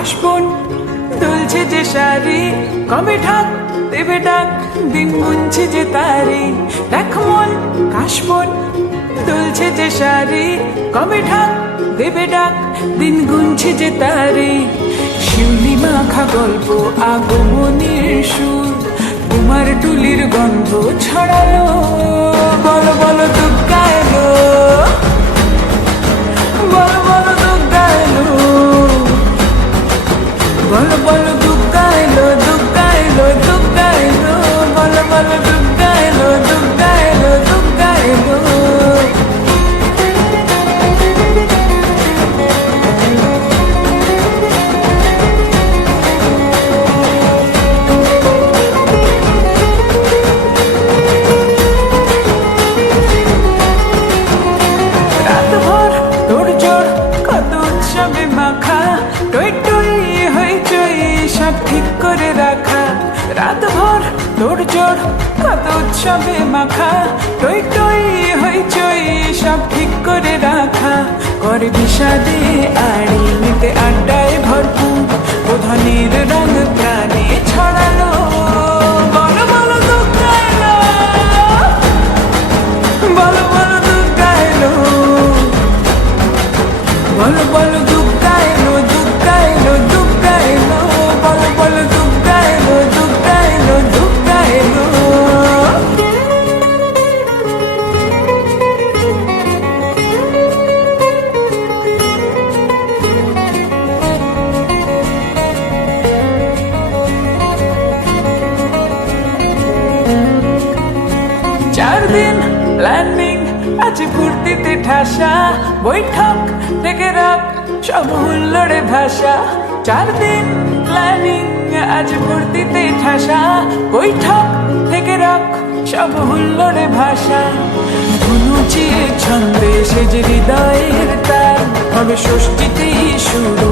কাশবন দুলছে যে শাড়ি, কবে ঢাক দেবে ডাক, দিন গুনছে যে তারি। দেখ মন কাশবন দুলছে যে শাড়ি, কবে ঢাক দেবে ডাক, দিন গুনছে যে তারি। শিউলি মাখা গল্প আগমনের সুর, তোমার টুলির গন্ধ ছড়ালো। বলো বলো দুর্গা এলো, বলো বলো দুর্গা এলো, বলো বলো দুর্গা এলো, দুর্গা এলো, দুর্গা এলো, বলো বলো দুর্গা এলো, দুর্গা এলো, দুর্গা এলো। রাতভর তোড়জোড় কত উৎসবে মাখা, টই টই হইচই সব ঠিক করে রাখা। রাতভর তোড়জোড় কত উৎসবে মাখা, টই টই হইচই সব ঠিক করে রাখা। করে বিষাদে আড়ি নিতে আড্ডায় ভরপুর, প্রধানের রং প্রাণে ছড়ালো। বলো বলো দুর্গা এলো, বলো বলো দুর্গা এলো, বলো বলো দুর্গা এলো, দুর্গা এলো, দুর্গা এলো, বলো বলো দুর্গা এলো, দুর্গা এলো, দুর্গা এলো। চার দিন প্ল্যানিং আজ ফুর্তিতে ঠাসা, বৈঠক থেকে রাখ সব হুল্লোড়ে ভাষা। চার দিন প্ল্যানিং আজ ফুর্তিতে ঠাসা, বৈঠক থেকে রাখ সব হুল্লোড়ে ভাষা। ধনুচি ছন্দে সে যে হৃদয়ের তার, হবে ষষ্ঠীতেই শুরু